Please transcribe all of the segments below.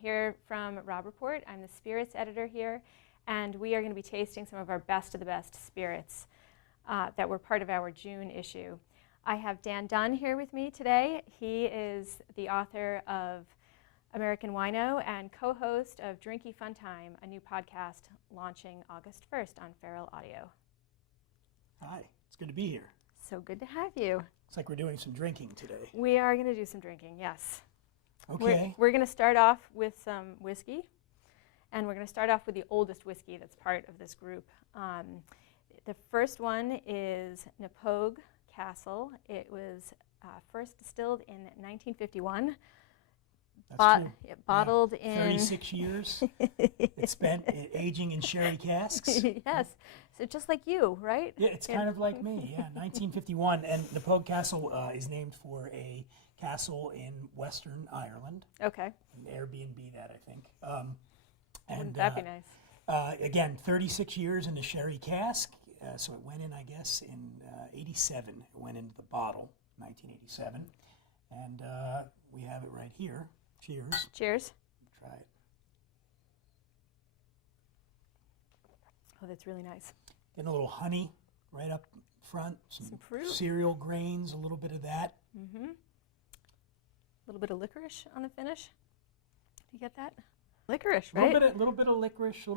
here from Robb Report. I'm the spirits editor here, and we are going to be tasting some of our best of the best spirits that were part of our June issue. I have Dan Dunn here with me today. He is the author of American Wino and co-host of Drinky Fun Time, a new podcast launching August 1st on Feral Audio. Hi, it's good to be here. So good to have you. Looks like we're doing some drinking today. We are going to do some drinking, yes. Okay. We're going to start off with some whiskey, and we're going to start off with the oldest whiskey that's part of this group. The first one is Napoca Castle. It was first distilled in 1951. That's true. Bottled in 36 years. It's spent aging in sherry casks. Yes, so just like you, right? Yeah, it's kind of like me. Yeah, 1951, and Napoca Castle is named for a castle in Western Ireland. Okay. An Airbnb, that I think. Wouldn't that be nice? Again, 36 years in the sherry cask. So it went in, I guess, in 87. It went into the bottle, 1987, and we have it right here. Cheers. Cheers. Try it. Oh, that's really nice. Getting a little honey right up front. Some fruit. Cereal grains, a little bit of that. Mm-hmm. A little bit of licorice on the finish. Do you get that? Licorice, right? A little bit of licorice.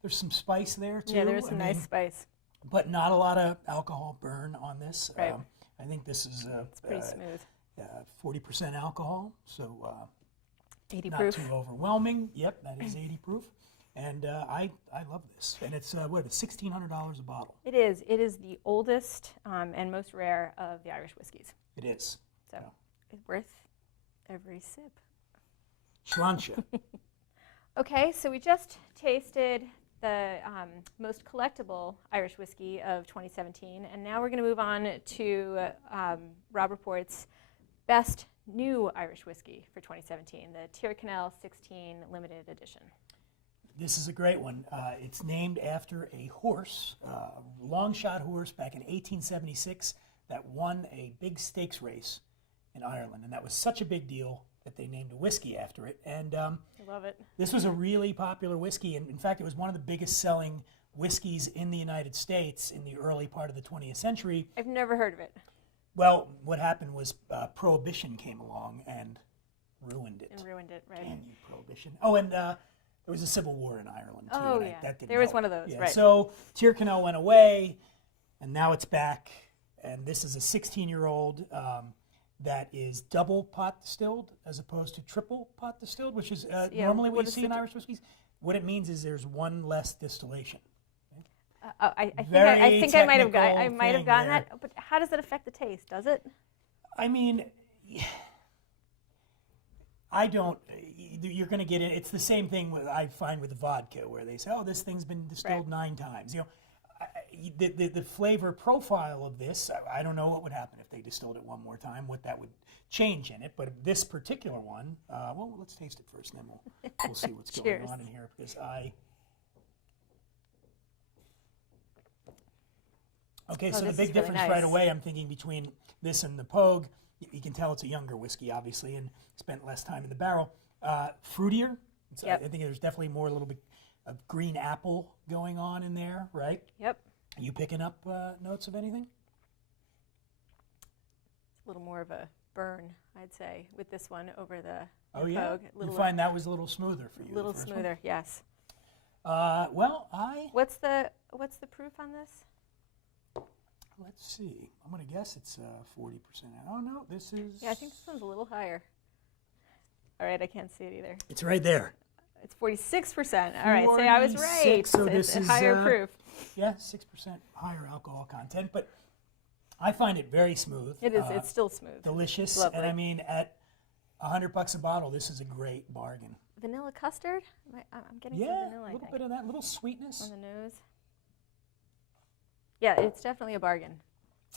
There's some spice there too. Yeah, there's some nice spice. But not a lot of alcohol burn on this. Right. I think this is it's pretty smooth. 40% alcohol, so 80 not proof. too overwhelming. Yep, that is 80 proof. And I love this. And it's it's $1,600 a bottle. It is. It is the oldest and most rare of the Irish whiskeys. It is. So it's worth every sip. Sláinte. Okay, so we just tasted the most collectible Irish whiskey of 2017, and now we're going to move on to Robb Report's best new Irish whiskey for 2017, the Terre Canal 16 limited edition. This is a great one. It's named after a horse, a long shot horse back in 1876 that won a big stakes race in Ireland, and that was such a big deal that they named a whiskey after it. And I love it. This was a really popular whiskey, and in fact, it was one of the biggest selling whiskeys in the United States in the early part of the 20th century. I've never heard of it. Well, what happened was Prohibition came along and ruined it. And ruined it, right. Damn you, Prohibition. Oh, and there was a civil war in Ireland, too. Oh, and yeah. That didn't there was help. one of those, yeah, right. So Terre Canal went away, and now it's back. And this is a 16-year-old that is double pot distilled as opposed to triple pot distilled, which is normally what you see in Irish whiskeys. What it means is there's one less distillation. I think I might have gotten that, but how does it affect the taste? Does it? I mean, I don't. You're going to get it. It's the same thing I find with vodka, where they say, "Oh, this thing's been distilled 9 times." You know, the flavor profile of this, I don't know what would happen if they distilled it one more time. What that would change in it, but this particular one, well, let's taste it first, and then we'll see what's going on in here because Okay, so the big difference right away, I'm thinking between this and the Pogue, you can tell it's a younger whiskey, obviously, and spent less time in the barrel. Fruitier. Yep. I think there's definitely more a little bit of green apple going on in there, right? Yep. Are you picking up notes of anything? It's a little more of a burn, I'd say, with this one over the Oh, yeah? Pogue. You find that was a little smoother for you? A little smoother, one? Yes. What's the proof on this? Let's see. I'm going to guess it's 40%. Oh, no, this is... Yeah, I think this one's a little higher. All right, I can't see it either. It's right there. It's 46%. All right, so I was right. So it's this is higher proof. Yeah, 6% higher alcohol content, but I find it very smooth. It is. It's still smooth. Delicious. Lovely. And I mean, at $100 a bottle, this is a great bargain. Vanilla custard? I'm getting some vanilla, a little bit of that, little sweetness. On the nose. Yeah, it's definitely a bargain.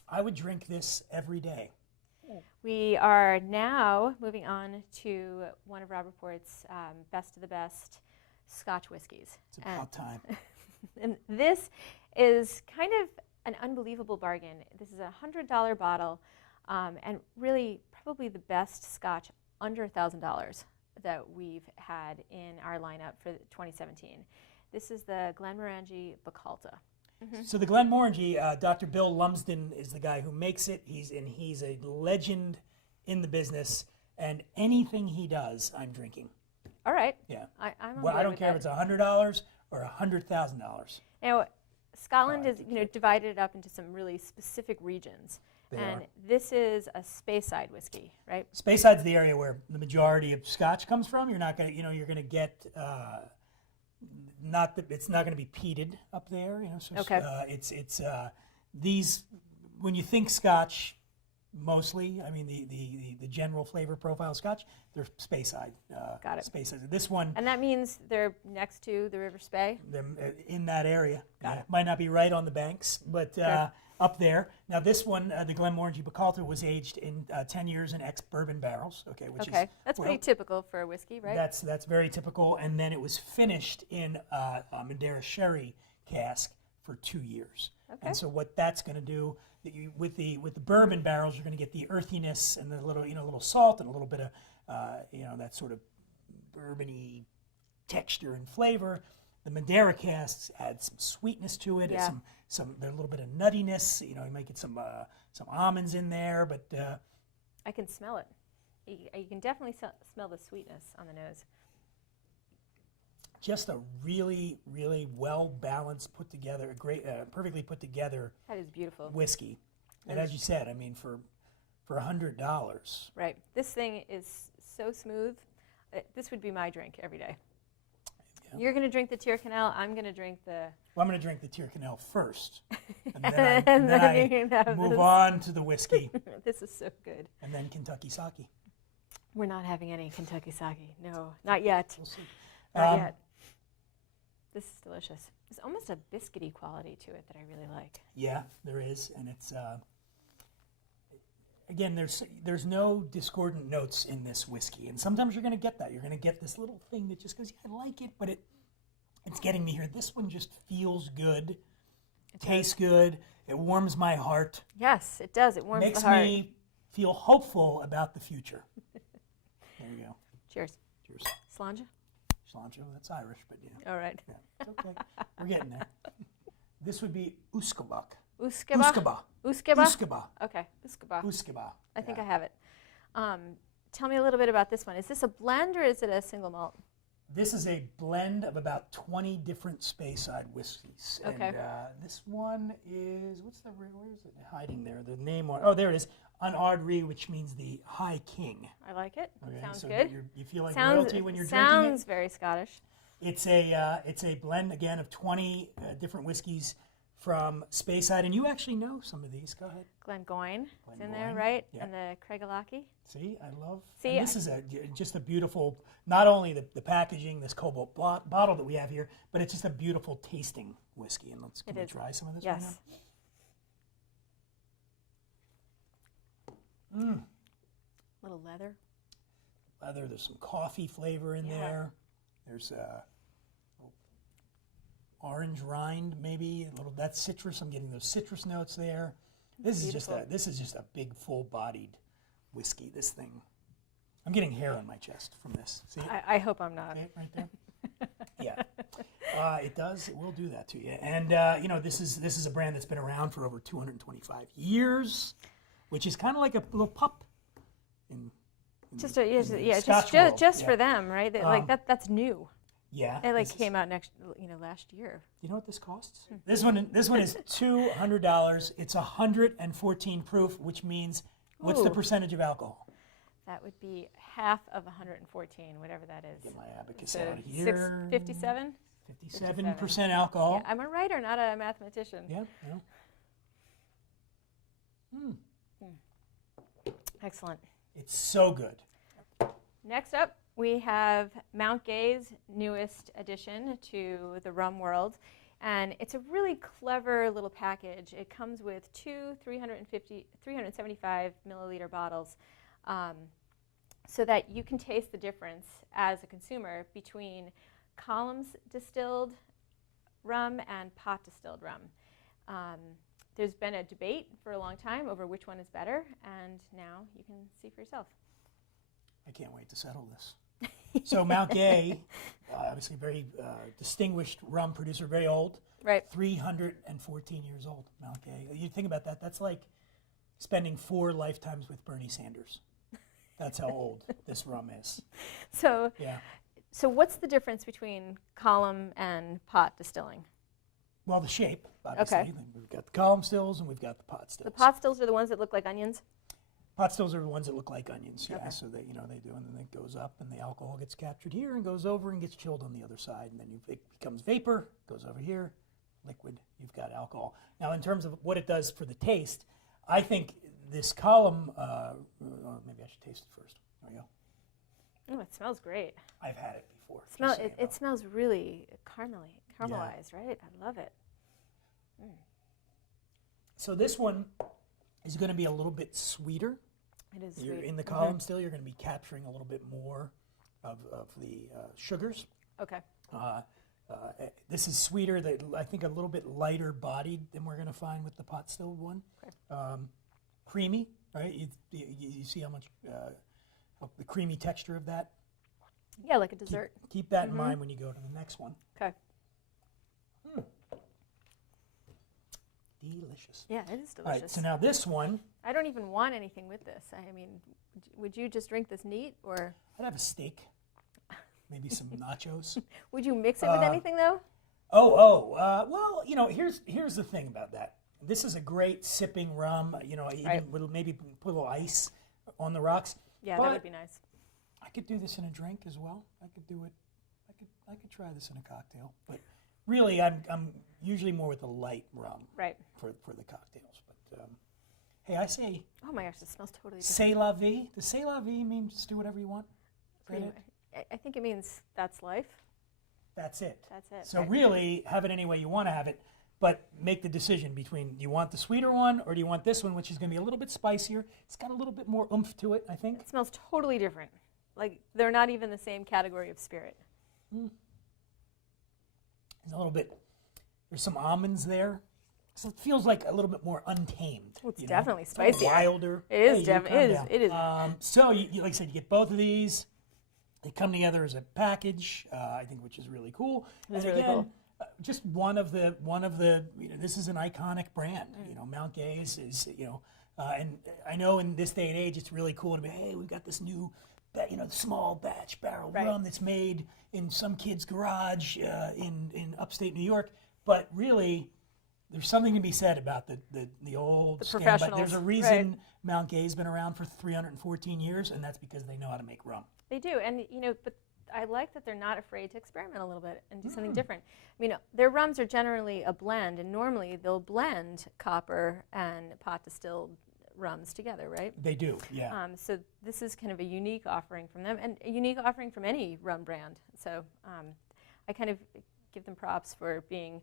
I would drink this every day. We are now moving on to one of Robb Report's best of the best Scotch whiskeys. It's about time. And this is kind of an unbelievable bargain. This is a $100 bottle, and really probably the best Scotch under $1,000 that we've had in our lineup for 2017. This is the Glenmorangie Buchalter. So the Glenmorangie, Dr. Bill Lumsden is the guy who makes it. He's a legend in the business, and anything he does, I'm drinking. All right. Yeah. I'm on Well, board I don't with care that. if it's $100 or $100,000. Now, Scotland is divided up into some really specific regions. They and are. this is a Speyside whiskey, right? Speyside's the area where the majority of Scotch comes from. You're not going to, you're going to get it's not going to be peated up there. So Okay. it's these when you think Scotch, mostly. I mean the general flavor profile of Scotch. They're Speyside. Got it. Speyside. This one. And that means they're next to the River Spey? They're in that area. Got it. Might not be right on the banks, but up there. Now this one, the Glenmorangie Buchalter, was aged in 10 years in ex-bourbon barrels. Okay, which is That's pretty typical for a whiskey, right? That's very typical. And then it was finished in a Madeira sherry cask for 2 years. Okay. And so what that's going to do, with the bourbon barrels, you're going to get the earthiness and the little salt and a little bit of that sort of bourbony texture and flavor. The Madeira casks add some sweetness to it. Yeah. A little bit of nuttiness. You might get some almonds in there, but I can smell it. You can definitely smell the sweetness on the nose. just a really, really well balanced, put together, a great, perfectly put together. That is beautiful. Whiskey, and as you said, I mean, for $100. Right. This thing is so smooth. This would be my drink every day. Yeah. You're going to drink the Terre Canal. I'm going to drink the... Well, I'm going to drink the Terre Canal first, and And then then you can I have move this. on to the whiskey, This is so good. and then Kentucky sake. We're not having any Kentucky sake. No, not yet. We'll see. Not yet. This is delicious. There's almost a biscuity quality to it that I really like. Yeah, there is, and it's again, there's no discordant notes in this whiskey, and sometimes you're going to get that. You're going to get this little thing that just goes, yeah, I like it, but it's getting me here. This one just feels good, tastes good, it warms my heart, Yes, it does. It warms makes the heart. me feel hopeful about the future. There you go. Cheers. Cheers. Slanja? Cilantro, that's Irish, but yeah, All right. yeah, it's okay. We're getting there. This would be Uskabak. Uskaba? Uskaba. Uskaba? Uskaba. Okay, Uskaba. Uskaba. I think yeah. I have it. Tell me a little bit about this one. Is this a blend or is it a single malt? This is a blend of about 20 different Speyside whiskeys. Okay. And this one is, where is it hiding there? The name on, oh, there it is. An Ardri, which means the High King. I like it. Okay, Sounds so good. You feel like Sounds, royalty when you're drinking sounds it. very Scottish. It's a blend, again, of 20 different whiskeys from Speyside. And you actually know some of these. Go ahead. Glengoyne is in there, Glengoyne, right? yeah. And the Craigalachy. See, I love. See, and this is just a beautiful. Not only the packaging, this cobalt bottle that we have here, but it's just a beautiful tasting whiskey. And can we try some of this right Yes. now? Little leather. Leather. There's some coffee flavor in Yeah. there. There's orange rind, maybe a little. That's citrus. I'm getting those citrus notes there. This is just a big, full-bodied whiskey. This thing. I'm getting hair on my chest from this. See it? I hope I'm not. See it right there? Yeah. It does. It will do that to you. And this is a brand that's been around for over 225 years, which is kind of like a little pup. Just Scotch world. just Yeah. for them, right? Like that's new. Yeah. It came out last year. You know what this costs? This one is $200. It's 114 proof, which means what's the Ooh. percentage of alcohol? That would be half of 114, whatever that is. Get my abacus So out here. 57? 57% alcohol. Yeah, I'm a writer, not a mathematician. Yeah. Excellent. It's so good. Next up, we have Mount Gay's newest addition to the rum world. And it's a really clever little package. It comes with two 375 milliliter bottles so that you can taste the difference as a consumer between Column's distilled rum and pot distilled rum. There's been a debate for a long time over which one is better, and now you can see for yourself. I can't wait to settle this. So Mount Gay, obviously very distinguished rum producer, very old. Right. 314 years old, Mount Gay. You think about that, that's like spending 4 lifetimes with Bernie Sanders. That's how old this rum is. So, Yeah. so what's the difference between column and pot distilling? Well, the shape, obviously. Okay. We've got the column stills and we've got the pot stills. The pot stills are the ones that look like onions? Pot stills are the ones that look like onions, yeah. Okay. So they, they do, and then it goes up, and the alcohol gets captured here and goes over and gets chilled on the other side, and then it becomes vapor, goes over here, liquid. You've got alcohol. Now, in terms of what it does for the taste, I think this column. Maybe I should taste it first. There we go. Oh, it smells great. I've had it before. It smells really caramelized, right? I love it. So this one is going to be a little bit sweeter. It is You're sweet. in the column still. You're going to be capturing a little bit more of the sugars. Okay. This is sweeter. I think a little bit lighter bodied than we're going to find with the pot stilled one. Okay. Creamy, right? You see how much the creamy texture of that. Yeah, like a dessert. Keep that in mind when you go to the next one. Okay. Delicious. Yeah, it is delicious. All right, so now this one, I don't even want anything with this. I mean, would you just drink this neat, or I'd have a steak, maybe some nachos. would you mix it with anything though? Well, here's the thing about that. This is a great sipping rum. Even with maybe put a little ice on the rocks. Yeah, but that would be nice. I could do this in a drink as well. I could do it. I could try this in a cocktail. But really, I'm usually more with a light rum. Right. For the cocktails. But hey, I say. Oh my gosh, this smells totally different. C'est la vie. Does c'est la vie mean just do whatever you want? I think it means that's life. That's it. That's it. So right. really, have it any way you want to have it, but make the decision between, do you want the sweeter one or do you want this one, which is going to be a little bit spicier. It's got a little bit more oomph to it, I think. It smells totally different. Like they're not even the same category of spirit. There's a little bit, there's some almonds there. So it feels like a little bit more untamed. Oh, it's definitely spicy. Wilder. It is Hey, definitely. It is. So you, like I said, you get both of these. They come together as a package, I think, which is really cool. It's and really again, cool. Just one of the. This is an iconic brand. Mount Gay is and I know in this day and age, it's really cool to be. Hey, we've got this new, small batch barrel rum that's made in some kid's garage in upstate New York. But really, there's something to be said about the old professionals. But there's a reason Mount Gay's been around for 314 years, and that's because they know how to make rum. They do, and but I like that they're not afraid to experiment a little bit and do something different. I mean, their rums are generally a blend, and normally they'll blend copper and pot distilled rums together, right? They do, yeah. So this is kind of a unique offering from them, and a unique offering from any rum brand. So I kind of give them props for being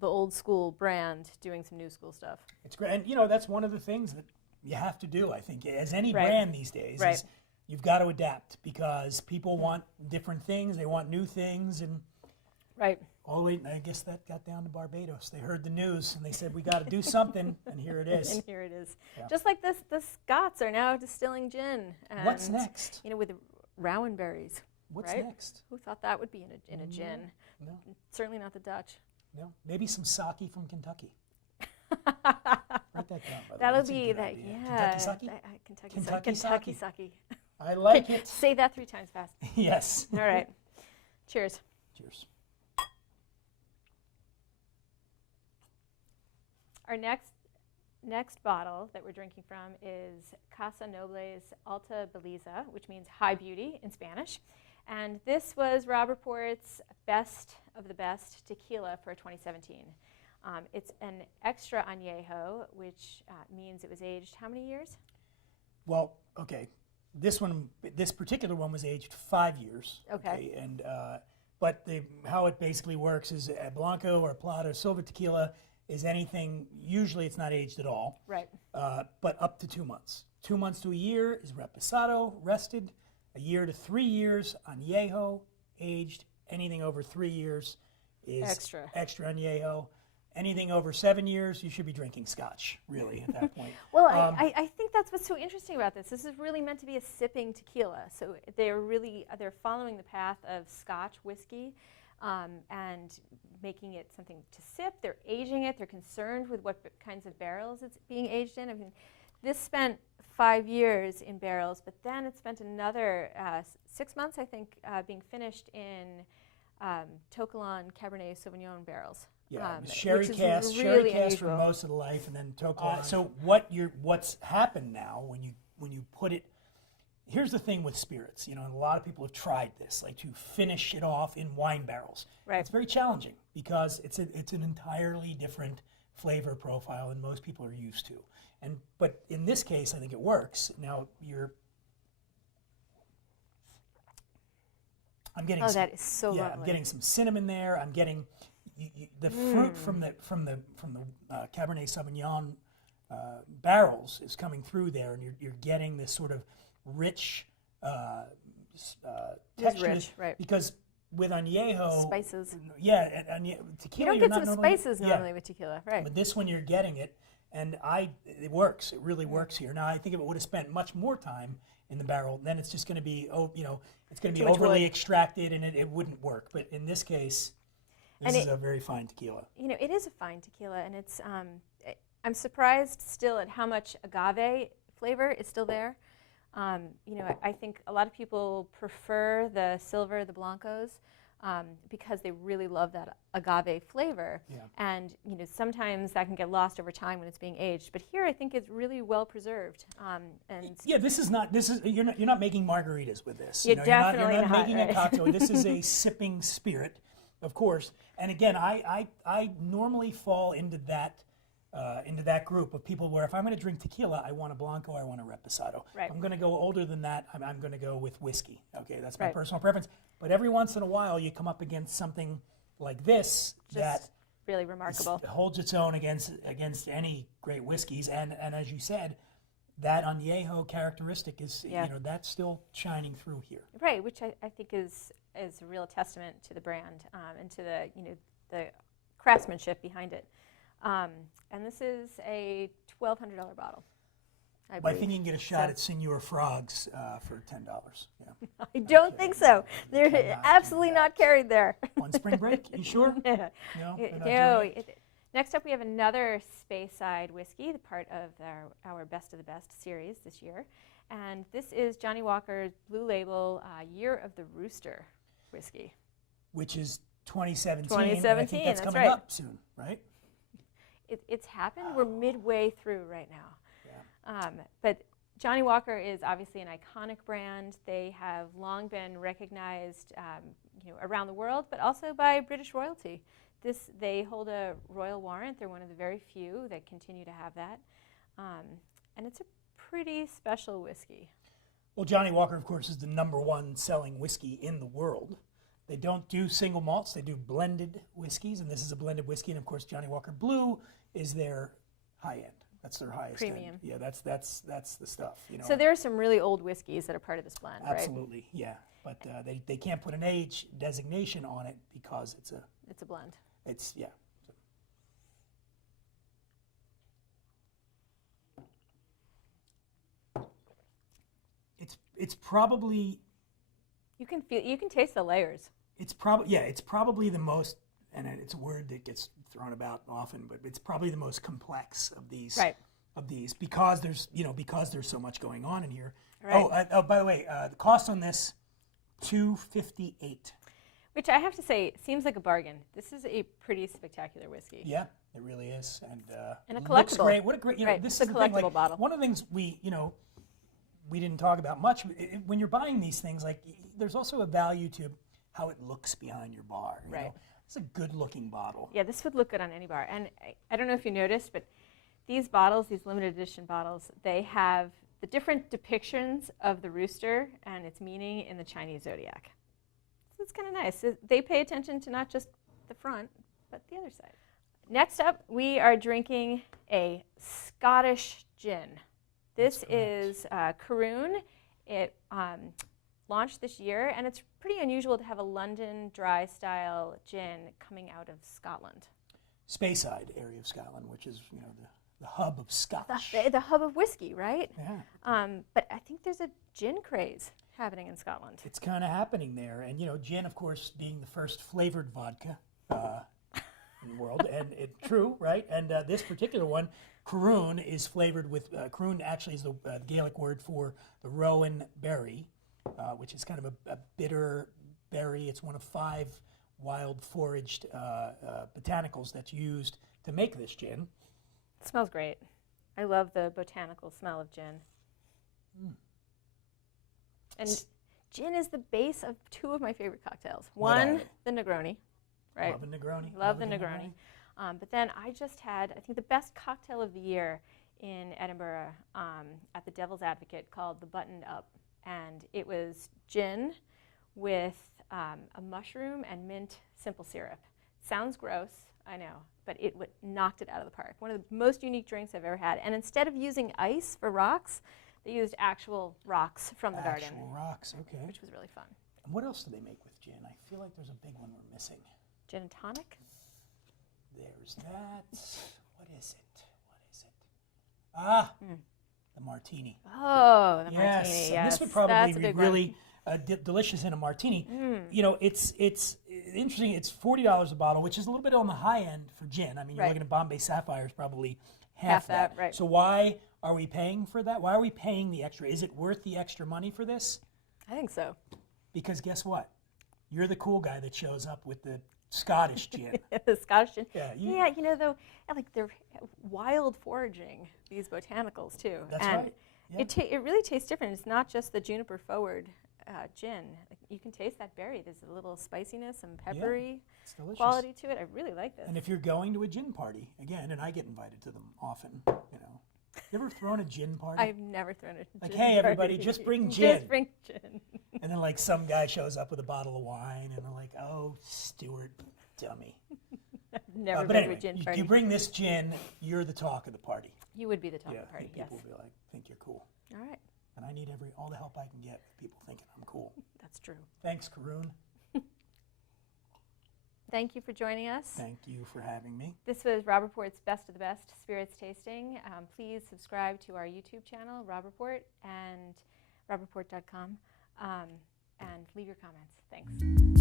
the old school brand doing some new school stuff. It's great, and that's one of the things that you have to do, I think, as any brand these days. Is you've got to adapt because people want different things, they want new things, and all the way, I guess that got down to Barbados. They heard the news and they said, we got to do something, and here it is. And here it is. Yeah. Just like the Scots are now distilling gin. And, What's next? With rowan berries. What's next? Who thought that would be in a gin? No. Certainly not the Dutch. No. Maybe some sake from Kentucky. Write that down, by the way. That'll That's a be good that, idea. yeah. Kentucky Kentucky sake. sake. I like it. Say that 3 times fast. Yes. All right. Cheers. Cheers. Our next bottle that we're drinking from is Casa Noble's Alta Bellezza, which means high beauty in Spanish. And this was Robb Report's best of the best tequila for 2017. It's an extra añejo, which means it was aged how many years? Well, okay. This particular one was aged 5 years. Okay. And but how it basically works is a Blanco or a Plata or Silver tequila is anything. Usually, it's not aged at all. Right. But up to 2 months. 2 months to a year is reposado, rested. A year to 3 years añejo, aged. Anything over 3 years is Extra añejo. anything over 7 years, you should be drinking Scotch, really, at that point. Well, I think that's what's so interesting about this. This is really meant to be a sipping tequila. So they're following the path of Scotch whiskey and making it something to sip. They're aging it. They're concerned with what kinds of barrels it's being aged in. I mean, this spent 5 years in barrels, but then it spent another 6 months, I think, being finished in Tocolon Cabernet Sauvignon barrels. Yeah, sherry cask for most of the life, and then Tocolon. So what's happened now when you put it? Here's the thing with spirits, and a lot of people have tried this, like to finish it off in wine barrels. Right. It's very challenging because it's an entirely different flavor profile than most people are used to. But in this case, I think it works. Now I'm getting that is so lovely. I'm getting some cinnamon there. I'm getting the fruit from the Cabernet Sauvignon barrels is coming through there, and you're getting this sort of rich texture. Rich, right? Because with añejo, spices. Yeah, tequila. You don't get some spices normally with tequila, right? But this one you're getting it, and it works. It really works here. Now I think if it would have spent much more time in the barrel, then it's just going to be it's going to be overly extracted, and it wouldn't work. But in this case, this is a very fine tequila. It is a fine tequila, and it's I'm surprised still at how much agave flavor is still there. I think a lot of people prefer the silver, the blancos, because they really love that agave flavor. Yeah. And sometimes that can get lost over time when it's being aged. But here, I think it's really well preserved. You're not making margaritas with this. You're definitely not making a cocktail. This is a sipping spirit, of course. And again, I normally fall into that group of people where if I'm going to drink tequila, I want a Blanco, I want a Reposado. Right. If I'm going to go older than that, I'm going to go with whiskey. Okay, that's my personal preference. But every once in a while, you come up against something like this that really remarkable holds its own against any great whiskeys. And as you said, that añejo characteristic is that's still shining through here. Right, which I think is a real testament to the brand and to the craftsmanship behind it. And this is a $1,200 bottle. I think you can get a shot at Senor Frogs for $10. Yeah. I don't think so. They're absolutely not carried there. On spring break? You sure? No. Next up, we have another Speyside whiskey, the part of our Best of the Best series this year. And this is Johnnie Walker's Blue Label Year of the Rooster whiskey. Which is 2017. 2017, I think that's coming right. up soon, right? It's happened. We're midway through right now. Yeah. But Johnnie Walker is obviously an iconic brand. They have long been recognized around the world, but also by British royalty. They hold a royal warrant. They're one of the very few that continue to have that. And it's a pretty special whiskey. Well, Johnnie Walker, of course, is the #1 selling whiskey in the world. They don't do single malts. They do blended whiskeys, and this is a blended whiskey. And, of course, Johnnie Walker Blue is their high end. That's their highest premium. End. Yeah, that's the stuff. So there are some really old whiskeys that are part of this blend, Absolutely, right? yeah. But they can't put an age designation on it because it's a blend. It's probably. You can taste the layers. It's probably the most, and it's a word that gets thrown about often, but it's probably the most complex of these. Right. Of these, because there's so much going on in here. Right. By the way, the cost on this, $258. Which I have to say seems like a bargain. This is a pretty spectacular whiskey. Yeah, it really is, and a collectible. Looks great. What a great this is a collectible bottle. One of the things we didn't talk about much. When you're buying these things, there's also a value to how it looks behind your bar. You know? It's a good-looking bottle. Yeah, this would look good on any bar. And I don't know if you noticed, but these bottles, these limited edition bottles, they have the different depictions of the rooster and its meaning in the Chinese zodiac. So it's kind of nice. They pay attention to not just the front, but the other side. Next up, we are drinking a Scottish gin. This is Caroon. It launched this year, and it's pretty unusual to have a London dry style gin coming out of Scotland. Speyside area of Scotland, which is, you know, the hub of Scotch. The hub of whiskey, right? Yeah. But I think there's a gin craze happening in Scotland. It's kind of happening there. And, you know, gin, of course, being the first flavored vodka in the world. And it's true, right? And this particular one, Caroon, is flavored with, Caroon actually is the Gaelic word for the rowan berry, which is kind of a bitter berry. It's one of 5 wild foraged botanicals that's used to make this gin. It smells great. I love the botanical smell of gin. And gin is the base of 2 of my favorite cocktails. One, the Negroni, right? Love the Negroni. Love the Negroni. But then I just had, I think, the best cocktail of the year in Edinburgh at the Devil's Advocate called the Buttoned Up. And it was gin with a mushroom and mint simple syrup. Sounds gross, I know, but it knocked it out of the park. One of the most unique drinks I've ever had. And instead of using ice for rocks, they used actual rocks from the garden. Actual rocks, okay. Which was really fun. And what else do they make with gin? I feel like there's a big one we're missing. Gin and tonic? There's that. What is it? What is it? Ah, the martini. Oh, the yes. martini, And yes. this would probably be really delicious in a martini. You know, it's interesting. It's $40 a bottle, which is a little bit on the high end for gin. I mean, you're looking at Bombay Sapphires, probably half that. Right. So why are we paying for that? Why are we paying the extra? Is it worth the extra money for this? I think so. Because guess what? You're the cool guy that shows up with the Scottish gin. The Scottish gin. Yeah, you know, though, like they're wild foraging these botanicals too. That's and right. Yeah. It really tastes different. It's not just the juniper forward gin. You can taste that berry. There's a little spiciness and peppery quality to it. I really like this. And if you're going to a gin party, again, and I get invited to them often, you know. You ever thrown a gin party? I've never thrown a gin like, party. hey, everybody, just bring gin. Just bring gin. And then, like, some guy shows up with a bottle of wine, and they're like, oh, Stuart, dummy. I've never but been anyway, to a gin party. you bring this gin, you're the talk of the party. You would be the talk of the party, yes. People will be like, think you're cool. All right. And I need all the help I can get with people thinking I'm cool. That's true. Thanks, Caroon. Thank you for joining us. Thank you for having me. This was Robb Report's Best of the Best Spirits Tasting. Please subscribe to our YouTube channel, Robb Report, and robbreport.com, and leave your comments. Thanks.